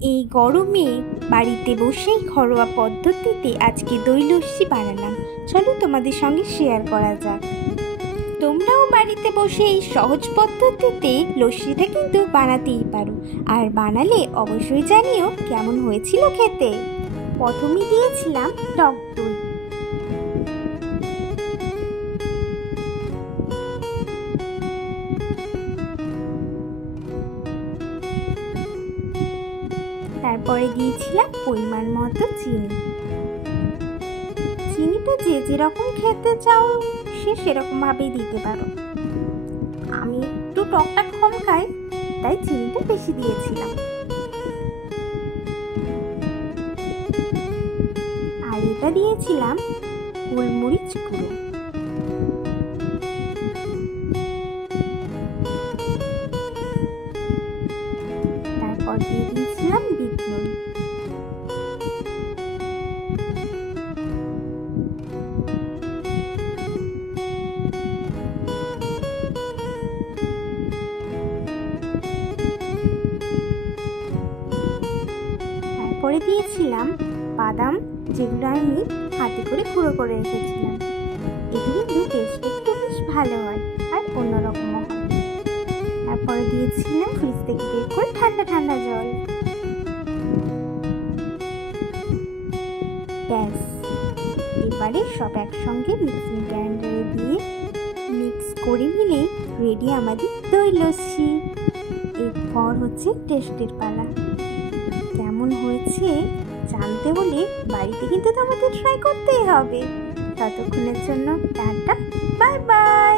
এই গরমে বাড়িতে বসেই ঘরোয়া পদ্ধতিতে আজকে দই লস্যি বানালাম। চলো তোমাদের সঙ্গে শেয়ার করা যাক। তোমরাও বাড়িতে বসে এই সহজ পদ্ধতিতে লস্যিটা কিন্তু বানাতেই পারো, আর বানালে অবশ্যই জানিও কেমন হয়েছিল খেতে। প্রথমে দিয়েছিলাম টক দই, তারপরে দিয়েছিলাম পরিমাণ মতো চিনি। চিনিটা যে যেরকম খেতে চাও সে সেরকম ভাবেই দিতে পারো। আমি একটু টকটা কম খাই, তাই চিনিটা বেশি দিয়েছিলাম। আর এটা দিয়েছিলাম গোলমরিচ গুঁড়ো। তারপর দিয়ে দিয়েছিলাম বিট নুন। তারপরে দিয়েছিলাম বাদাম, যেগুলো আমি হাতে করে গুঁড়ো করে রেখেছিলাম। এটি কিন্তু টেস্ট একটু বেশ ভালো হয় আর অন্যরকমও হয়। তারপরে দিয়েছিলাম ফ্রিজ থেকে বের করে ঠান্ডা ঠান্ডা জল। ব্যাস, এবারে সব একসঙ্গে মিক্সিং গ্রাইন্ডারে দিয়ে মিক্স করে নিলেই রেডি আমাদের দই লস্যি। এরপর হচ্ছে টেস্টের পালা। কেমন হয়েছে জানতে হলে বাড়িতে কিন্তু তোমাদের ট্রাই করতেই হবে। ততক্ষণের জন্য টাটা, বাই বাই।